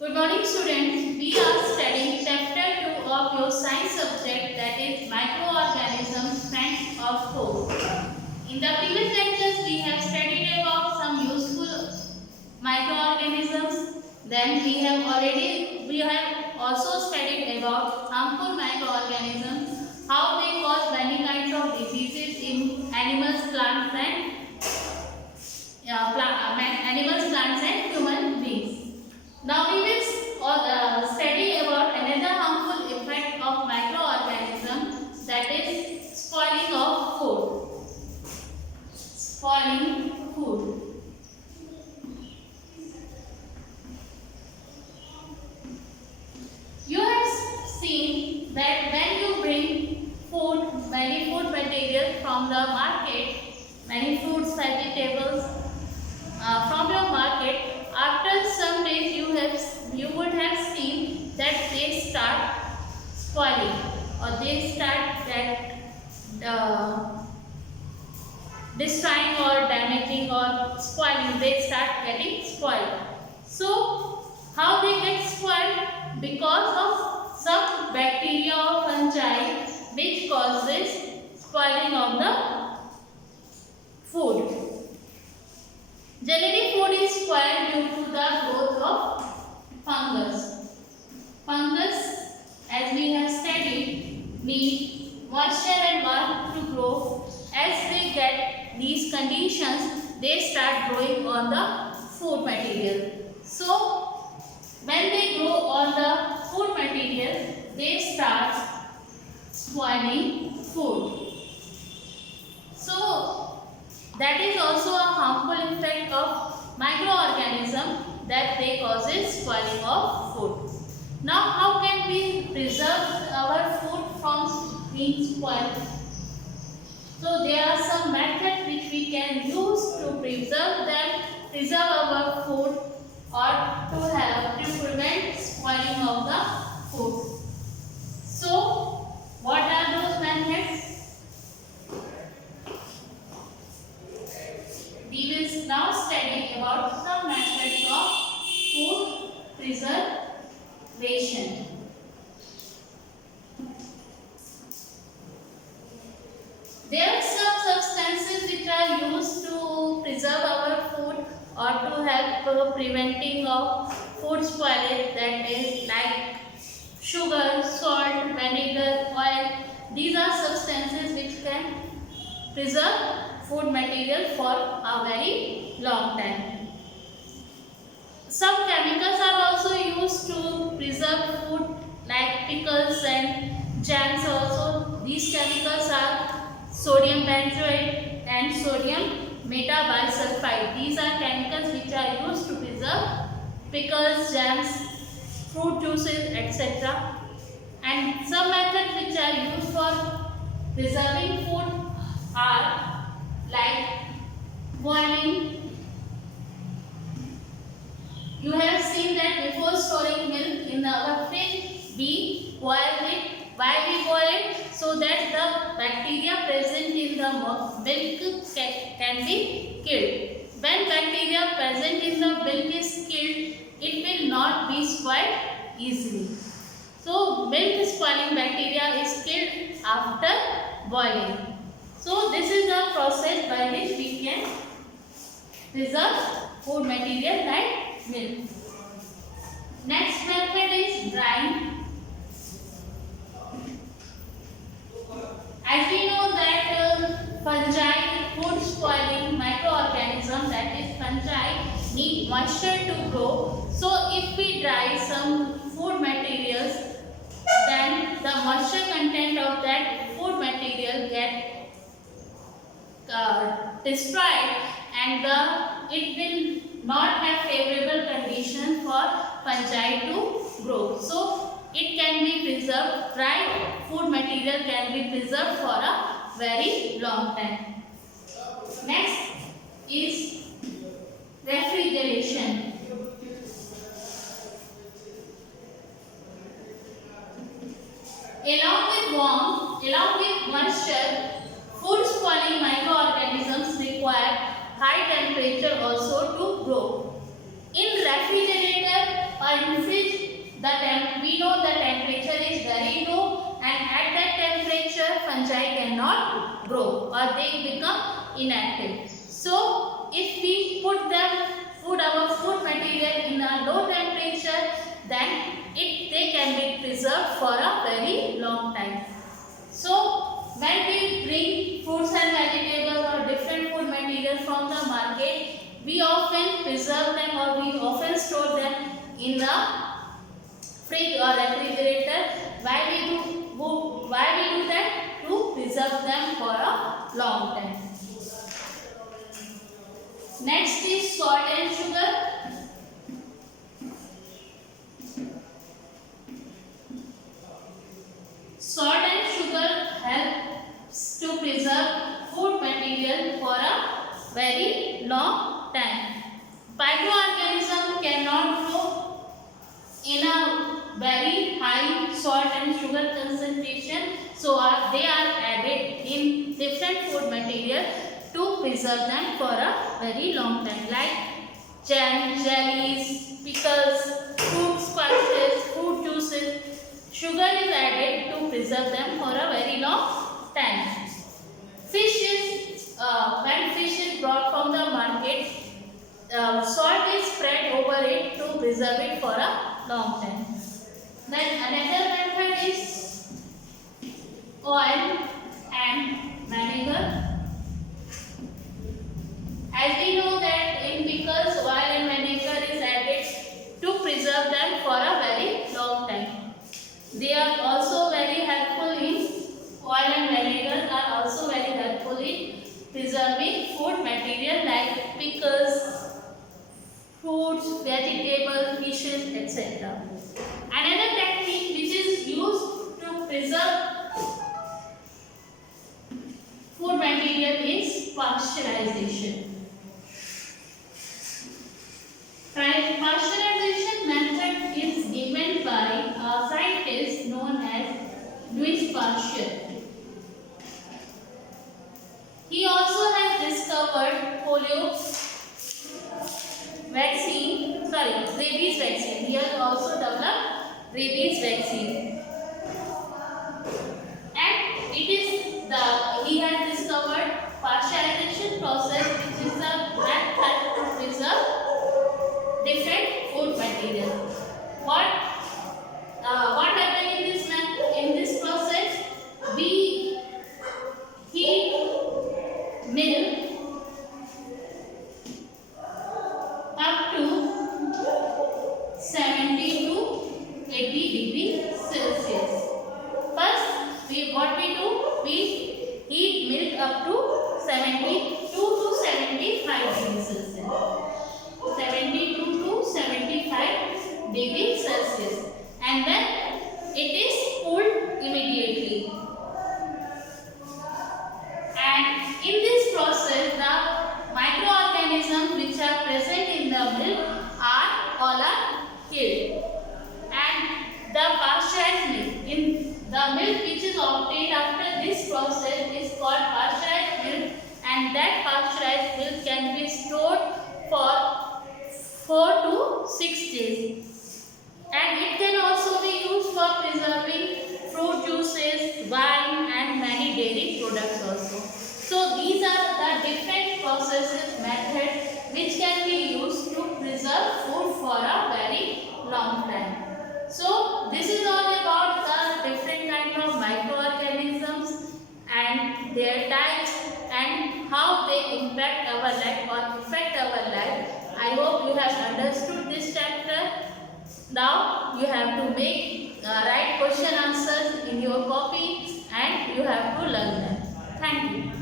Good morning students. We are studying chapter 2 of your science subject, that is microorganisms friends of food. In the previous lectures we have studied about some useful microorganisms. Then we have also studied about harmful microorganisms, how they cause many kinds of diseases in animals, plants and human beings. Now we will study about another harmful effect of microorganisms, that is spoiling of food. Spoiling food. You have seen that when you bring many food materials from the market, many fruits, vegetables from your market, after some days you would have seen that they start spoiling, or they start destroying or damaging or spoiling. They start getting spoiled. So how they get spoiled? Because of some bacteria or fungi which causes spoiling of the food. Generally, food is spoiled due to the growth of fungus. Fungus, as we have studied, need moisture and warmth to grow. As they get these conditions, they start growing on the food material. So, when they grow on the food material, they start spoiling food. So, that is also a harmful effect of microorganism, that they causes spoiling of food. Now, how can we preserve our food from being spoiled? So, there are some methods which we can use to preserve our food, or to prevent spoiling of the food. So, what are those methods? We will now study about some methods of food preservation. There are some substances which are used to preserve our food or to help preventing of food spoilage, that is like sugar, salt, vinegar, oil. These are substances which can preserve food material for a very long time. Some chemicals are also used to preserve food, like pickles and jams also. These chemicals are sodium benzoate and sodium metabisulfite. These are chemicals which are used to preserve pickles, jams, fruit juices, etc. And some methods which are used for preserving food are like boiling. You have seen that before storing milk in our fridge, we boil it. Why we boil it? So that the bacteria present in the milk can be killed. When bacteria present in the milk is killed, it will not be spoiled easily. So milk spoiling bacteria is killed after boiling. So this is the process by which we can preserve food material like milk. Next method is drying. As we know that fungi, food spoiling microorganism, that is fungi, need moisture to grow. So if we dry some food materials, then the moisture content of that food material get destroyed, and it will not have favorable condition for fungi to grow. So it can be preserved, dry food material can be preserved for a very long time. Next is refrigeration. Along with moisture, food spoiling microorganisms require high temperature also to grow. In refrigerator or in fridge, we know the temperature is very low, and at that temperature fungi cannot grow or they become inactive. So if we put our food material in a low temperature, then they can be preserved for a very long time. So when we bring fruits and vegetables or different food materials from the market, we often preserve them or we often store them in the fridge or refrigerator. Why we do that? To preserve them for a long time. Next is salt and sugar. Salt and sugar helps to preserve food material for a very long time. Microorganisms cannot grow in a very high salt and sugar concentration, so they are added in different food material to preserve them for a very long time, like jam, jellies, pickles, fruit spices, fruit juices. Sugar is added to preserve them for a very long time. When fish is brought from the market, salt is spread over it to preserve it for a long time. Then another method is oil and vinegar. As we know that in pickles, oil and vinegar is added to preserve them for a very long time. They are also very helpful oil and vinegar are also very helpful in preserving food material like pickles, fruits, vegetables, fishes, etc. Another technique which is used to preserve food material is pasteurization. Pasteurization method is given by a scientist known as Louis Pasteur. He also has discovered rabies vaccine. He has also developed rabies vaccine. And he has discovered pasteurization process, which is the method to preserve different food material. What happened in this process? We heat milk up to 70 to 80 degrees Celsius. First, we heat milk up to 72 to 75 degrees Celsius. 72 to 75 degrees Celsius, and then it is cooled immediately. And in this process, the microorganisms which are present in the milk all are killed. And the pasteurized milk, in the milk which is obtained after this process is called pasteurized milk, and that pasteurized milk can be stored for 4 to 6 days. And it can also be used for preserving fruit juices, wine, and many dairy products also. So these are the different processes, methods which can be used to preserve food for a very long time. So this is all about the different kinds of microorganisms and their types and how they impact our life or affect our life. I hope you have understood this chapter. Now you have to make right question answers in your copy and you have to learn them. Thank you.